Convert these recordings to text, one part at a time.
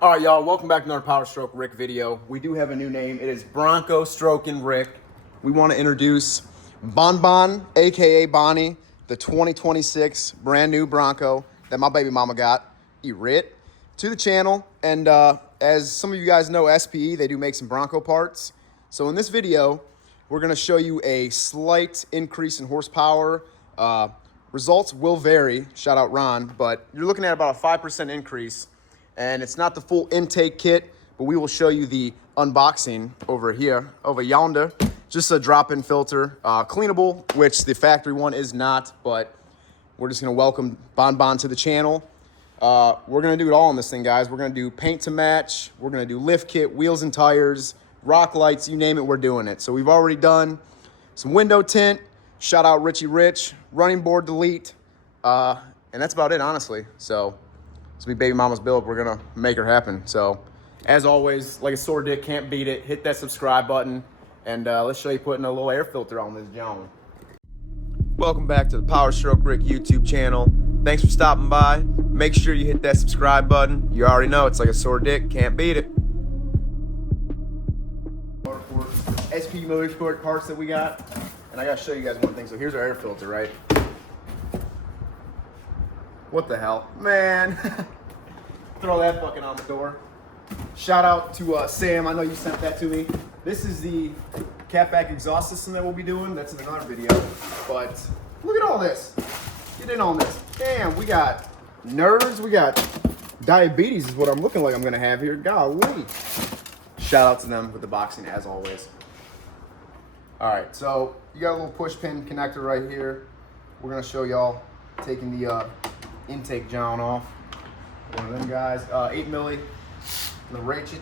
All right, y'all, welcome back to another Power Stroke Rick video. We do have a new name. It is Bronco Stroking Rick. We want to introduce Bon, aka Bonnie, the 2026 brand new Bronco that my baby mama got, to the channel. And as some of you guys know, SPE, they do make some Bronco parts. So in this video, we're going to show you a slight increase in horsepower. Results will vary, shout out Ron, but you're looking at about a 5% increase. And it's not the full intake kit, but we will show you the unboxing over here, over yonder. Just a drop-in filter, cleanable, which the factory one is not, but we're just gonna welcome Bon to the channel. We're gonna do it all on this thing, guys. We're gonna do paint to match, we're gonna do lift kit, wheels and tires, rock lights, you name it, we're doing it. So we've already done some window tint, shout out Richie Rich, running board delete, and that's about it, honestly. So it's be baby mama's build. We're gonna make her happen. So as always, like a sore dick, can't beat it. Hit that subscribe button, and let's show you putting a little air filter on this gentleman. Welcome back to the Power Stroke Rick YouTube channel. Thanks for stopping by. Make sure you hit that subscribe button. You already know it's like a sore dick, can't beat it. SPE Motorsport parts that we got, and I gotta show you guys one thing. So here's our air filter, right? What the hell? Man. Throw that fucking on the door. Shout out to Sam. I know you sent that to me. This is the catback exhaust system that we'll be doing. That's in another video. But look at all this. Get in on this. Damn, we got nerves. We got diabetes is what I'm looking like I'm going to have here. Golly. Shout out to them with the boxing as always. All right, so you got a little push pin connector right here. We're going to show y'all taking the intake John off. One of them guys, 8 milli, the ratchet.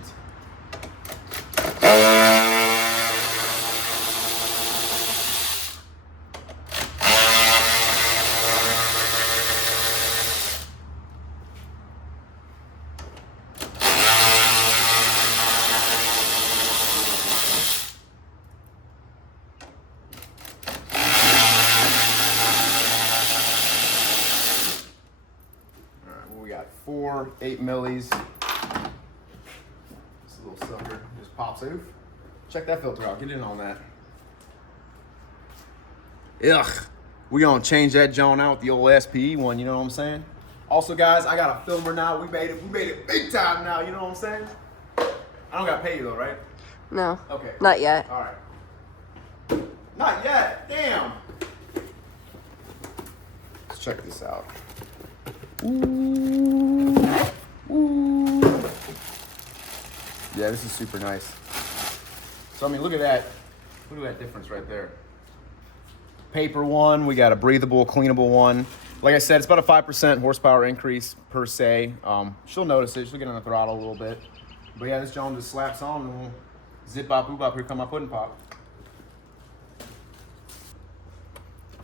We got 4 8 millis. This little sucker just pops out. Check that filter out. Get in on that. Ugh. We gonna change that John out with the old SPE one. You know what I'm saying? Also, guys, I got a filmer now. We made it big time now. You know what I'm saying? I don't gotta pay you though, right? No. Okay. Not yet. All right. Not yet. Damn. Let's check this out. Ooh. Ooh. Yeah, this is super nice. So I mean, look at that. Look at that difference right there. Paper one, we got a breathable, cleanable one. Like I said, it's about a 5% horsepower increase per se. She'll notice it. She'll get on the throttle a little bit. But yeah, this gentleman just slaps on and we'll zip bop boop bop. Here come my pudding pop.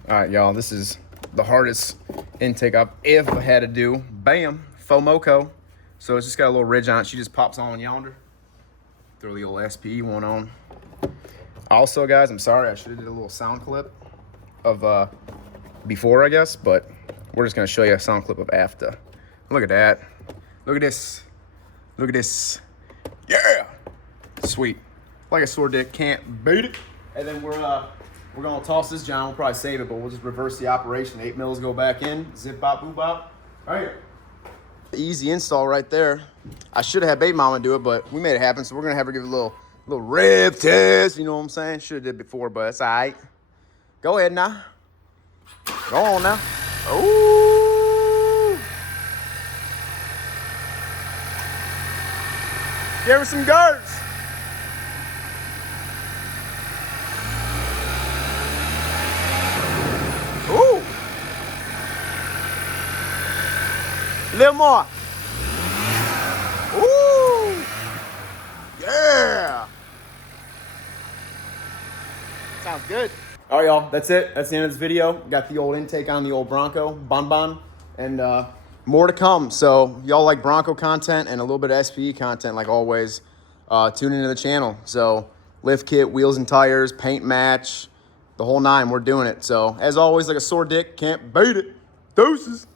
All right, y'all. This is the hardest intake I've ever had to do. Bam, Fomoco. So it's just got a little ridge on it. She just pops on yonder. Throw the old SPE one on. Also, guys, I'm sorry. I should have did a little sound clip of before, I guess, but we're just gonna show you a sound clip of after. Look at that. Look at this. Look at this. Yeah. Sweet. Like a sore dick, can't beat it. And then we're gonna toss this John. We'll probably save it, but we'll just reverse the operation. 8 mils go back in. Zip bop boop bop. All right. Easy install right there. I should have had baby mama do it, but we made it happen. So we're gonna have her give it a little rev test. You know what I'm saying? Should have did before, but it's all right. Go ahead now. Go on now. Ooh. Give her some girts. Ooh. A little more. Ooh. Yeah. Sounds good. All right, y'all. That's it. That's the end of this video. Got the old intake on the old Bronco, Bon, and more to come. So y'all like Bronco content and a little bit of SPE content, like always. Tune into the channel. So lift kit, wheels and tires, paint match, the whole nine. We're doing it. So as always, like a sore dick, can't beat it. Deuces.